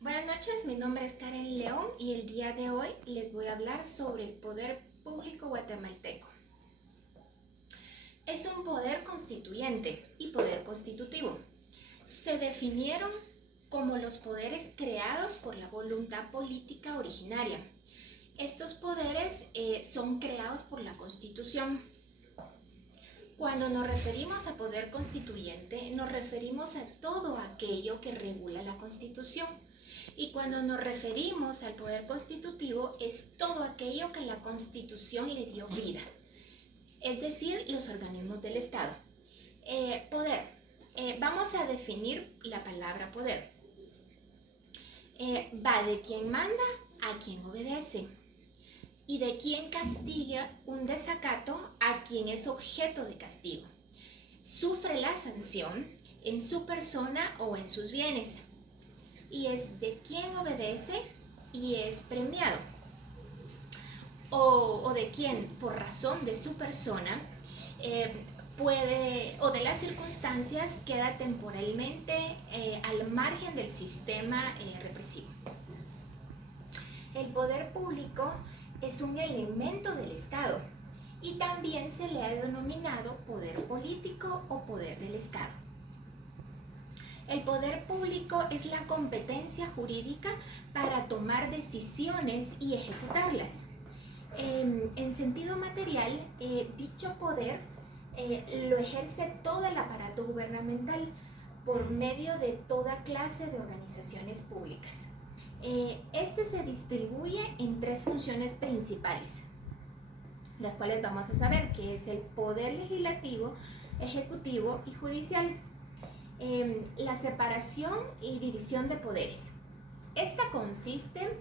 Buenas noches, mi nombre es Karen León y el día de hoy les voy a hablar sobre el poder público guatemalteco. Es un poder constituyente y poder constitutivo. Se definieron como los poderes creados por la voluntad política originaria. Estos poderes son creados por la Constitución. Cuando nos referimos a poder constituyente, nos referimos a todo aquello que regula la Constitución. Y cuando nos referimos al poder constitutivo, es todo aquello que la Constitución le dio vida, es decir, los organismos del Estado. Poder. Vamos a definir la palabra poder. Va de quien manda a quien obedece y de quien castiga un desacato a quien es objeto de castigo. Sufre la sanción en su persona o en sus bienes y es de quien obedece y es premiado, o de quien por razón de su persona puede, o de las circunstancias, queda temporalmente al margen del sistema represivo. El poder público es un elemento del Estado y también se le ha denominado poder político o poder del Estado. El poder público es la competencia jurídica para tomar decisiones y ejecutarlas. En sentido material, dicho poder lo ejerce todo el aparato gubernamental por medio de toda clase de organizaciones públicas. Este se distribuye en tres funciones principales, las cuales vamos a saber, que es el poder legislativo, ejecutivo y judicial. La separación y división de poderes. Esta consiste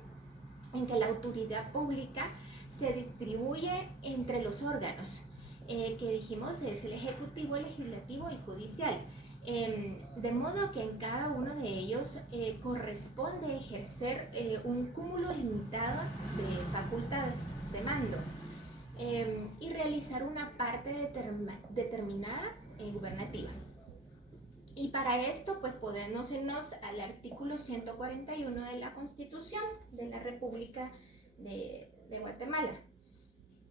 en que la autoridad pública se distribuye entre los órganos, que dijimos es el ejecutivo, el legislativo y judicial. De modo que en cada uno de ellos corresponde ejercer un cúmulo limitado de facultades de mando y realizar una parte determinada gubernativa. Y para esto, pues podemos irnos al artículo 141 de la Constitución de la República de Guatemala,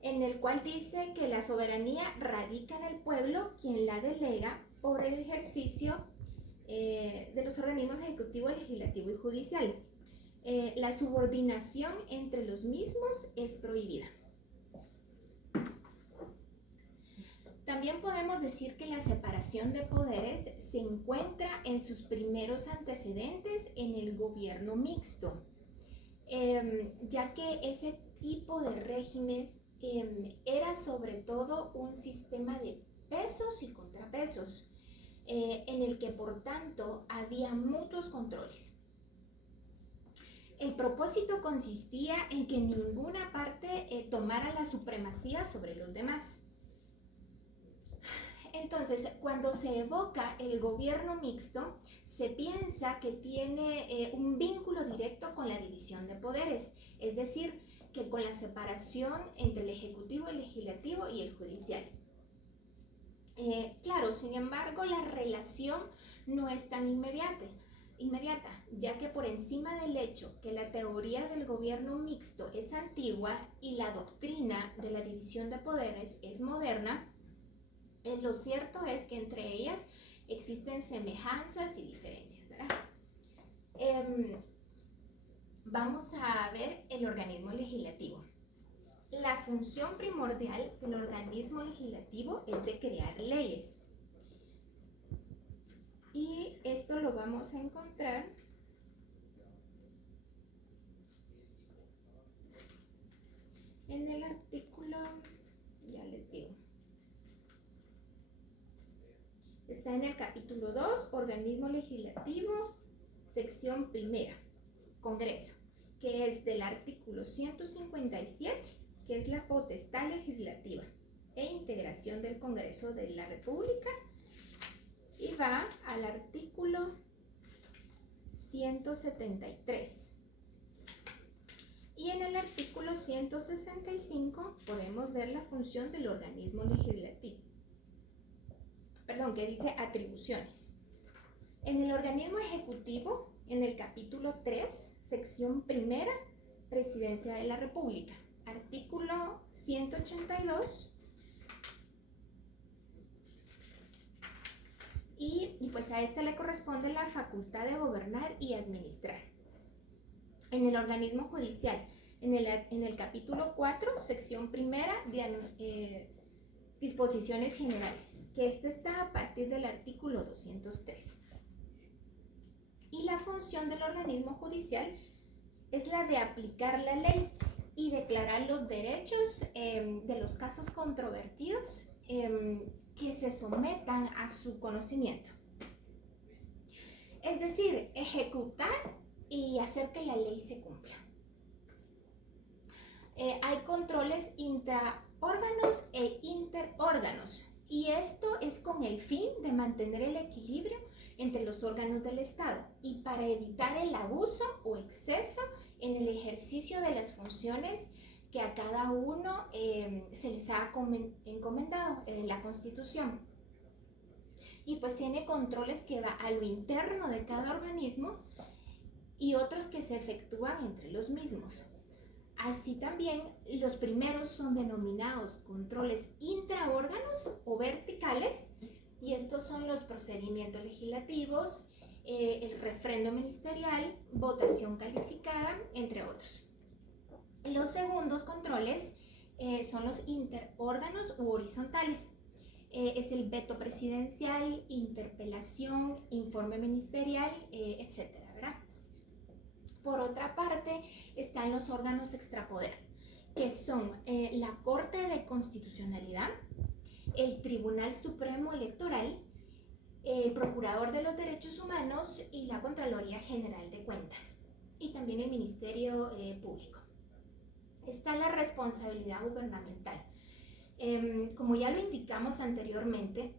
en el cual dice que la soberanía radica en el pueblo, quien la delega por el ejercicio de los organismos ejecutivo, legislativo y judicial. La subordinación entre los mismos es prohibida. También podemos decir que la separación de poderes se encuentra en sus primeros antecedentes en el gobierno mixto, ya que ese tipo de régimen era sobre todo un sistema de pesos y contrapesos, en el que por tanto había mutuos controles. El propósito consistía en que ninguna parte tomara la supremacía sobre los demás. Entonces, cuando se evoca el gobierno mixto, se piensa que tiene un vínculo directo con la división de poderes, es decir, que con la separación entre el ejecutivo, el legislativo y el judicial. Claro, sin embargo, la relación no es tan inmediata, ya que por encima del hecho que la teoría del gobierno mixto es antigua y la doctrina de la división de poderes es moderna, lo cierto es que entre ellas existen semejanzas y diferencias, ¿verdad? Vamos a ver el organismo legislativo. La función primordial del organismo legislativo es de crear leyes. Y esto lo vamos a encontrar en el artículo, ya les digo. Está en el capítulo 2, organismo legislativo, sección primera, Congreso, que es del artículo 157, que es la potestad legislativa e integración del Congreso de la República, y va al artículo 173. Y en el artículo 165 podemos ver la función del organismo legislativo. Que dice atribuciones. En el organismo ejecutivo en el capítulo 3, sección primera, Presidencia de la República, artículo 182. Y pues a esta le corresponde la facultad de gobernar y administrar. En el organismo judicial, en el capítulo 4, sección primera, disposiciones generales, que este está a partir del artículo 203. Y la función del organismo judicial es la de aplicar la ley y declarar los derechos de los casos controvertidos que se sometan a su conocimiento. Es decir, ejecutar y hacer que la ley se cumpla. Hay controles intraórganos e interórganos, y esto es con el fin de mantener el equilibrio entre los órganos del Estado y para evitar el abuso o exceso en el ejercicio de las funciones que a cada uno se les ha encomendado en la Constitución. Y pues tiene controles que va a lo interno de cada organismo y otros que se efectúan entre los mismos. Así también, los primeros son denominados controles intraórganos o verticales, y estos son los procedimientos legislativos, el refrendo ministerial, votación calificada, entre otros. Los segundos controles son los interórganos u horizontales. Es el veto presidencial, interpelación, informe ministerial, etcétera, ¿verdad? Por otra parte, están los órganos extrapoder, que son la Corte de Constitucionalidad, el Tribunal Supremo Electoral, el Procurador de los Derechos Humanos y la Contraloría General de Cuentas, y también el Ministerio Público. Está la responsabilidad gubernamental. Como ya lo indicamos anteriormente,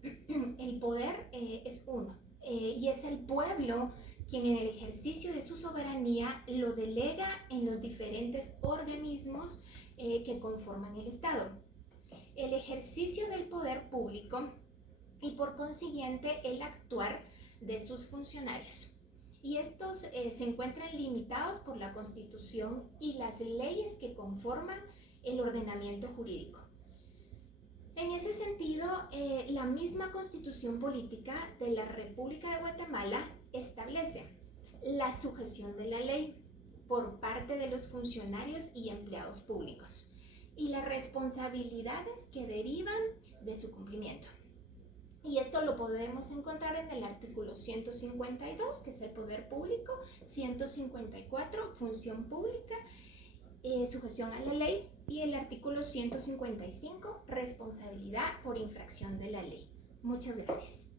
el poder es uno, y es el pueblo quien en el ejercicio de su soberanía lo delega en los diferentes organismos que conforman el Estado. El ejercicio del poder público y por consiguiente el actuar de sus funcionarios. Y estos se encuentran limitados por la Constitución y las leyes que conforman el ordenamiento jurídico. En ese sentido, la misma Constitución Política de la República de Guatemala establece la sujeción de la ley por parte de los funcionarios y empleados públicos y las responsabilidades que derivan de su cumplimiento. Y esto lo podemos encontrar en el artículo 152, que es el poder público, 154, función pública, sujeción a la ley, y el artículo 155, responsabilidad por infracción de la ley. Muchas gracias.